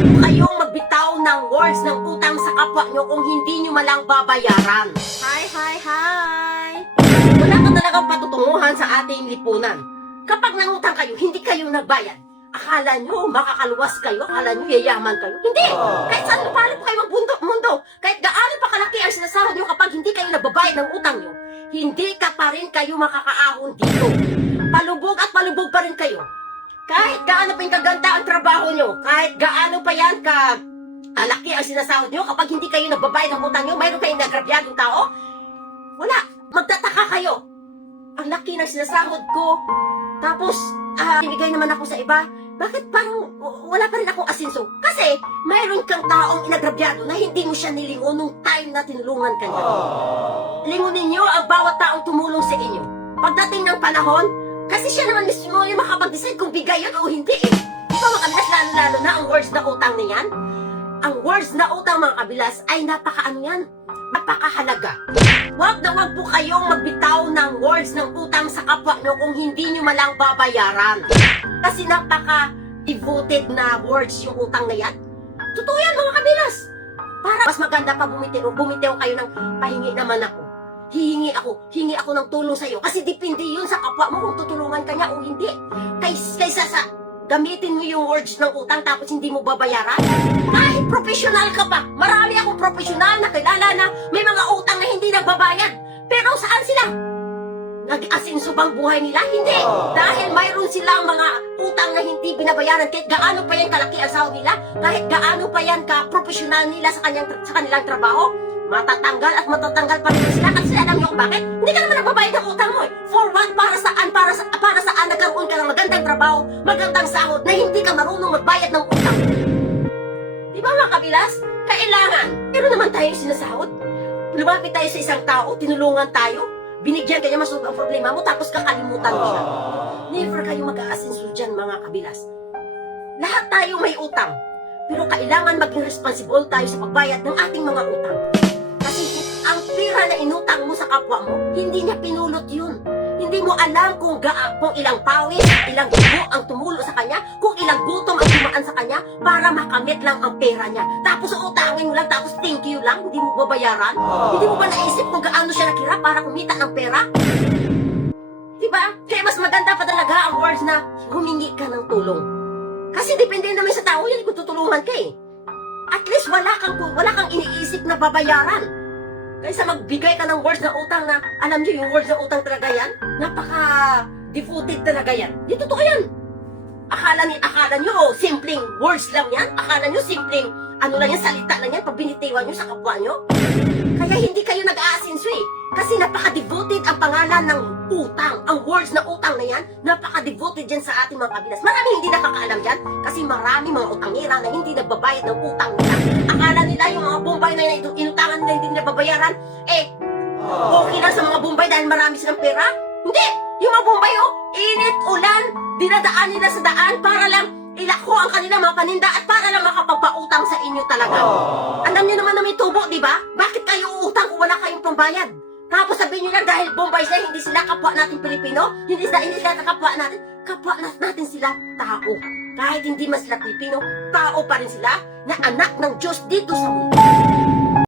Kayong magbitaw ng words ng utang sa kapwa nyo kung hindi nyo malang babayaran. Hi! Wala ka talagang patutunguhan sa ating lipunan. Kapag nangutang kayo, hindi kayo nagbayad. Akala nyo makakaluwas kayo? Akala nyo yayaman kayo? Hindi! Kahit saan paano pa kayo mundo, kahit gaano pa kalaki ang sinasahod nyo kapag hindi kayo nagbabayad ng utang nyo, hindi ka pa rin kayo makakaahon dito. Palubog at palubog pa rin kayo. Kahit gaano pa yung kaganda ang trabaho nyo, kahit gaano pa yan kalaki ang sinasahod nyo, kapag hindi kayo nagbabayad ng utang nyo, mayroon kayong nagrabyadong tao, wala. Magtataka kayo. Ang laki ng sinasahod ko, tapos ibigay naman ako sa iba. Bakit parang wala pa rin akong asinso? Kasi mayroon kang taong inagrabyado na hindi mo siya nilingon nung time na tinulungan ka niya. Lingunin niyo ang bawat taong tumulong sa inyo. Pagdating ng panahon, kasi siya naman mismo yung makapag-decide kung bigay yun o hindi eh. Di ba makabilas lalo na ang words na utang na yan? Ang words na utang mga kabilas ay napakahalaga. Huwag na huwag po kayong magbitaw ng words ng utang sa kapwa nyo kung hindi nyo malang babayaran. Kasi napaka-devoted na words yung utang na yan. Totoo yan mga kabilas. Para mas maganda pa bumitiw kayo ng pahingi naman ako. Hingi ako ng tulong sa'yo. Kasi depende yun sa kapwa mo kung tutulungan ka niya o hindi. Kaysa sa gamitin mo yung words ng utang tapos hindi mo babayaran. Kahit professional ka pa, marami akong professional na kilala na may mga utang na hindi nagbabayad. Pero saan sila? Nag-asinso bang buhay nila? Hindi. Dahil mayroon silang mga utang na hindi binabayaran kahit gaano pa yan kalaki ang sahod nila, kahit gaano pa yan ka-professional nila sa kanilang trabaho, matatanggal at matatanggal pa rin sila. Kasi alam niyo kung bakit? Hindi ka naman nagbabayad ng utang mo eh. For what? Para saan nagkaroon ka ng magandang trabaho, magandang sahod na hindi ka marunong magbayad ng utang? Di ba mga kabilas? Kailangan. Pero naman tayong sinasahod. Lumapit tayo sa isang tao, tinulungan tayo, binigyan kanya masolve ang problema mo, tapos kakalimutan mo siya. Never kayo mag-aasinso dyan mga kabilas. Lahat tayo may utang. Pero kailangan maging responsible tayo sa pagbayad ng ating mga utang. Kasi ang pera na inutang mo sa kapwa mo, hindi niya pinulot yun. Hindi mo alam kung ilang pawis, ilang dugo ang tumulo sa kanya, kung ilang gutom ang dumaan sa kanya para makamit lang ang pera niya. Tapos utangin mo lang, tapos thank you lang, hindi mo babayaran. Hindi mo ba naisip kung gaano siya nakira para kumita ng pera? Diba? Kaya mas maganda pa talaga ang words na humingi ka ng tulong. Kasi depende naman sa tao yun kung tutulungan ka eh. At least wala kang iniisip na babayaran. Kaysa magbigay ka ng words na utang na, alam niyo yung words na utang talaga yan, napaka-devoted talaga yan. Di totoo yan. Akala niyo, simpleng words lang yan? Akala niyo, simpleng, salita lang yan, pag binitiwan niyo sa kapwa niyo? Kaya hindi kayo nag-aasinso eh. Kasi napaka-devoted ang pangalan ng utang. Ang words na utang na yan, napaka-devoted dyan sa ating mga kabilas. Maraming hindi nakakaalam dyan, kasi maraming mga utangira na hindi nagbabayad ng utang nila. Akala nila yung mga Bombay na inutangan nila hindi nila babayaran, okay lang sa mga Bombay dahil marami silang pera? Hindi! Yung mga Bombay init, ulan, dinadaan nila sa daan para lang ilako ang kanilang mga paninda at para lang makapagpautang sa inyo talaga. Alam niyo naman na may tubo, di ba? Bakit kayo utang kung wala kayong pambayad? Tapos sabihin niyo lang dahil Bombay sila, hindi sila kapwa natin Pilipino, hindi sila kapwa natin sila tao. Kahit hindi man sila Pilipino, tao pa rin sila na anak ng Diyos dito sa mundo.